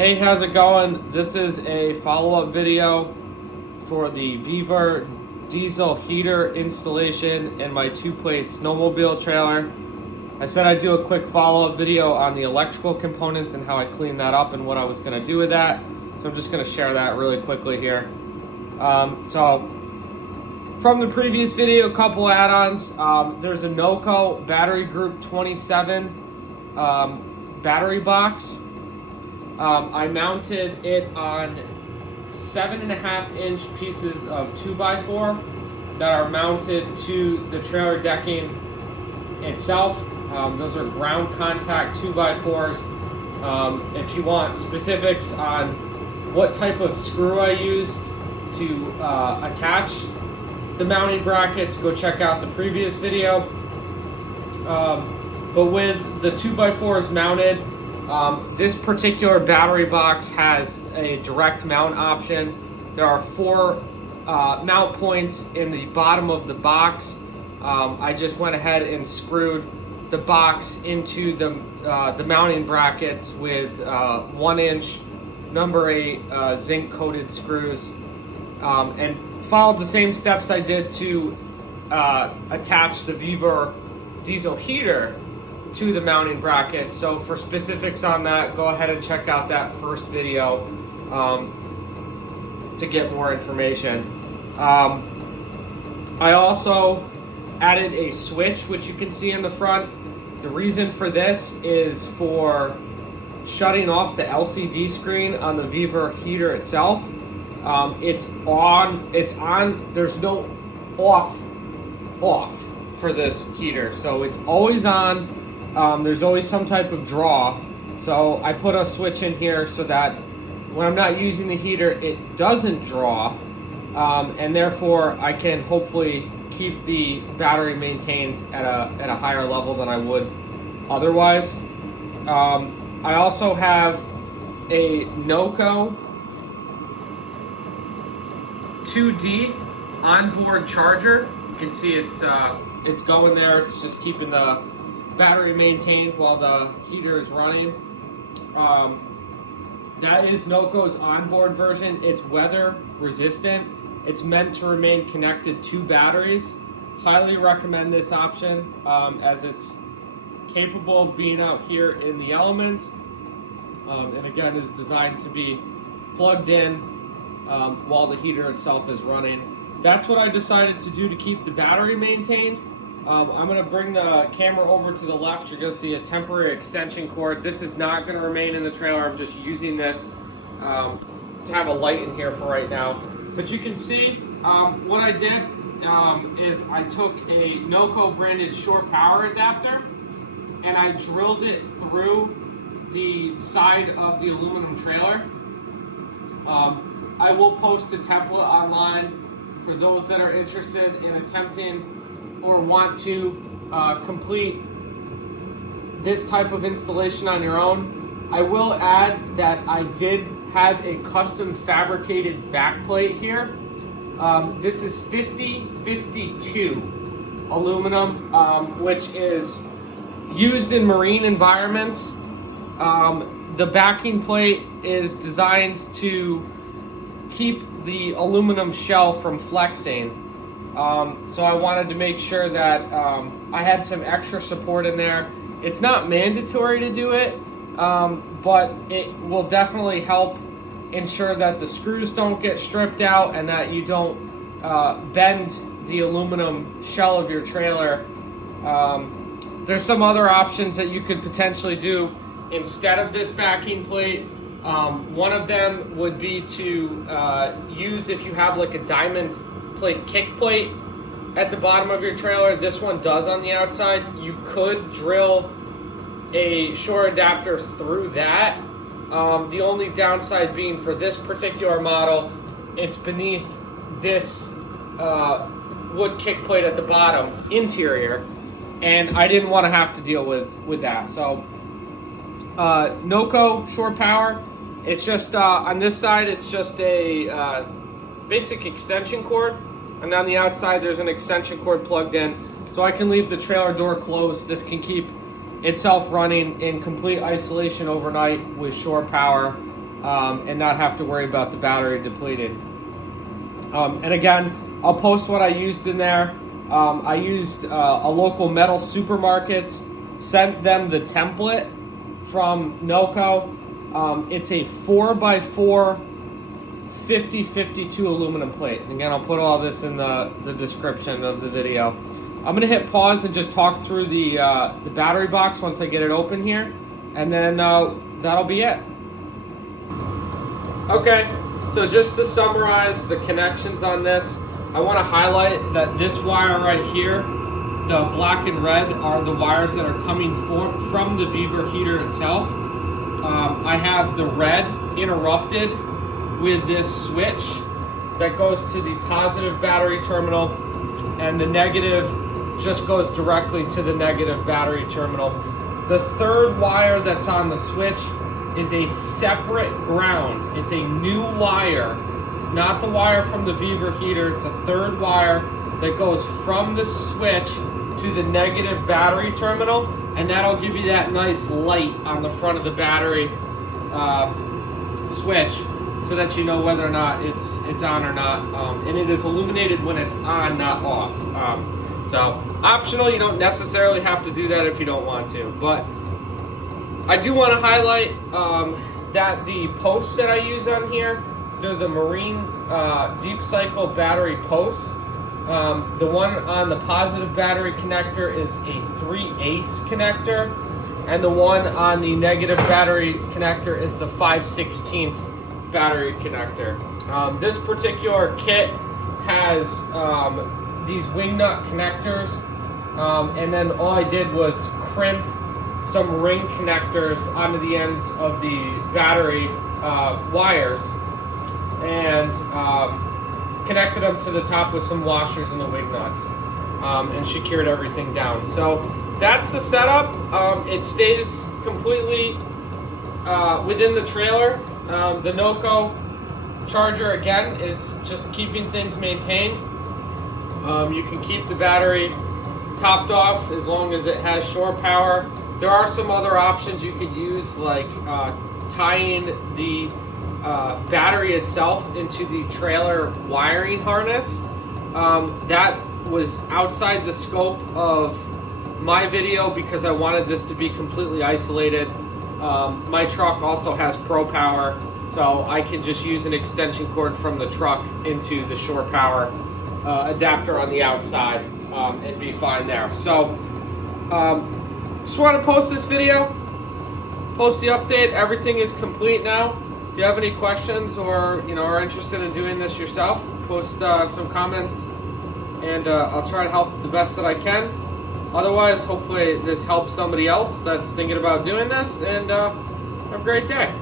Hey, how's it going? This is a follow-up video for the Vevor diesel heater installation in my two-place snowmobile trailer. I said I'd do a quick follow-up video on the electrical components and how I cleaned that up and what I was going to do with that. So I'm just going to share that really quickly here. So from the previous video, a couple add-ons. There's a NOCO battery group 27 battery box. I mounted it on 7.5-inch pieces of 2x4 that are mounted to the trailer decking itself. Those are ground contact 2x4s. If you want specifics on what type of screw I used to attach the mounting brackets, go check out the previous video. But with the 2x4s mounted, this particular battery box has a direct mount option. There are 4 mount points in the bottom of the box. I just went ahead and screwed the box into the mounting brackets with 1-inch number 8 zinc-coated screws, and followed the same steps I did to attach the Vevor diesel heater to the mounting bracket. So for specifics on that, go ahead and check out that first video to get more information. I also added a switch, which you can see in the front. The reason for this is for shutting off the LCD screen on the Vevor heater itself. It's on, there's no off for this heater. So it's always on. There's always some type of draw, so I put a switch in here so that when I'm not using the heater, it doesn't draw, and therefore I can hopefully keep the battery maintained at a higher level than I would otherwise. I also have a NOCO 2D onboard charger. You can see it's going there. It's just keeping the battery maintained while the heater is running. That is NOCO's onboard version. It's weather resistant. It's meant to remain connected to batteries. Highly recommend this option as it's capable of being out here in the elements, and again is designed to be plugged in while the heater itself is running. That's what I decided to do to keep the battery maintained. I'm going to bring the camera over to the left. You're going to see a temporary extension cord. This is not going to remain in the trailer. I'm just using this to have a light in here for right now. But you can see what I did is I took a NOCO branded shore power adapter and I drilled it through the side of the aluminum trailer. I will post a template online for those that are interested in attempting or want to complete this type of installation on your own. I will add that I did have a custom fabricated backplate here. This is 5052 aluminum, which is used in marine environments. The backing plate is designed to keep the aluminum shell from flexing. So I wanted to make sure that I had some extra support in there. It's not mandatory to do it, but it will definitely help ensure that the screws don't get stripped out and that you don't bend the aluminum shell of your trailer. There's some other options that you could potentially do instead of this backing plate. One of them would be to use, if you have like a diamond plate kick plate at the bottom of your trailer. This one does on the outside. You could drill a shore adapter through that. The only downside being for this particular model, it's beneath this wood kick plate at the bottom interior, and I didn't want to have to deal with that. So NOCO shore power, it's just on this side it's just a basic extension cord, and on the outside there's an extension cord plugged in, so I can leave the trailer door closed. This can keep itself running in complete isolation overnight with shore power. and not have to worry about the battery depleting. And again, I'll post what I used in there. I used a local metal supermarket, sent them the template from NOCO. It's a 4x4 50-52 aluminum plate. And again, I'll put all this in the description of the video. I'm gonna hit pause and just talk through the battery box once I get it open here, and then that'll be it. Okay, so just to summarize the connections on this, I want to highlight that this wire right here, the black and red, are the wires that are coming from the Vevor heater itself. I have the red interrupted with this switch that goes to the positive battery terminal, and the negative just goes directly to the negative battery terminal. The third wire that's on the switch is a separate ground. It's a new wire. It's not the wire from the Vevor heater. It's a third wire that goes from the switch to the negative battery terminal, and that'll give you that nice light on the front of the battery switch, so that you know whether or not it's on or not. And it is illuminated when it's on, not off. So optional. You don't necessarily have to do that if you don't want to, but I do want to highlight that the posts that I use on here, they're the Marine deep cycle battery posts. The one on the positive battery connector is a 3/8 connector, and the one on the negative battery connector is the 5/16 battery connector. This particular kit has these wing nut connectors, and then all I did was crimp some ring connectors onto the ends of the battery wires, and connected them to the top with some washers and the wing nuts, and secured everything down. So that's the setup. It stays completely within the trailer. The NOCO charger, again, is just keeping things maintained. You can keep the battery topped off as long as it has shore power. There are some other options you could use, like tying the battery itself into the trailer wiring harness. That was outside the scope of my video because I wanted this to be completely isolated. My truck also has Pro Power, so I can just use an extension cord from the truck into the shore power adapter on the outside and be fine there. So just want to post this video, post the update. Everything is complete now. If you have any questions or are interested in doing this yourself, post some comments, and I'll try to help the best that I can. Otherwise, hopefully this helps somebody else that's thinking about doing this, and have a great day.